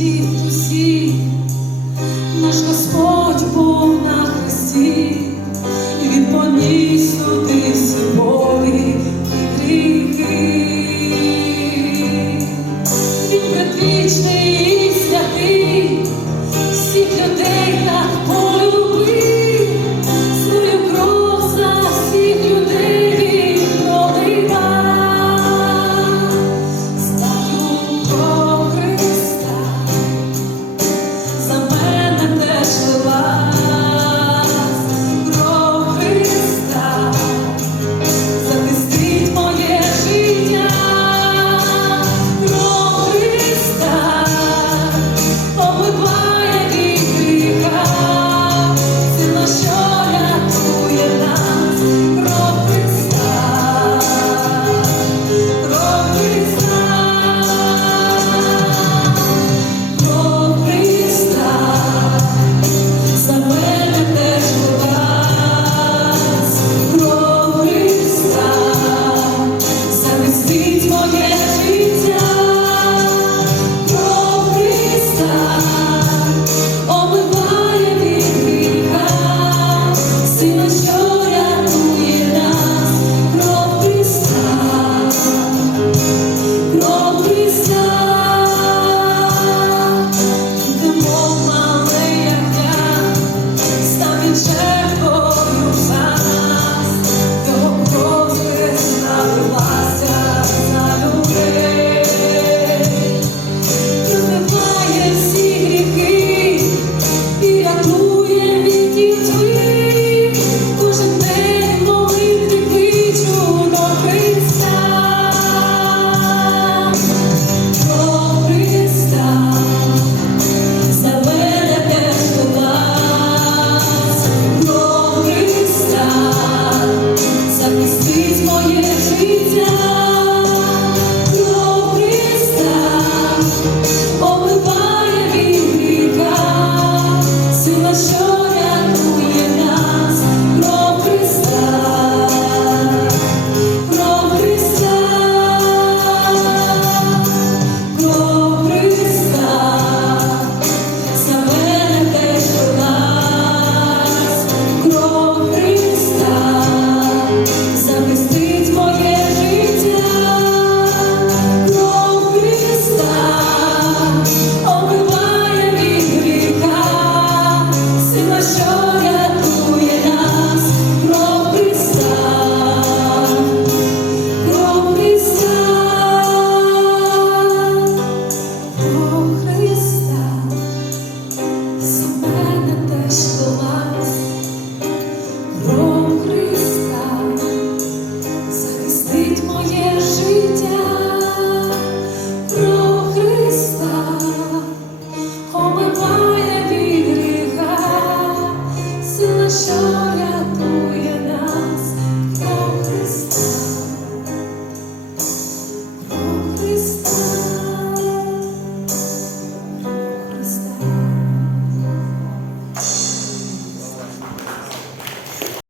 seems світла, що рятує.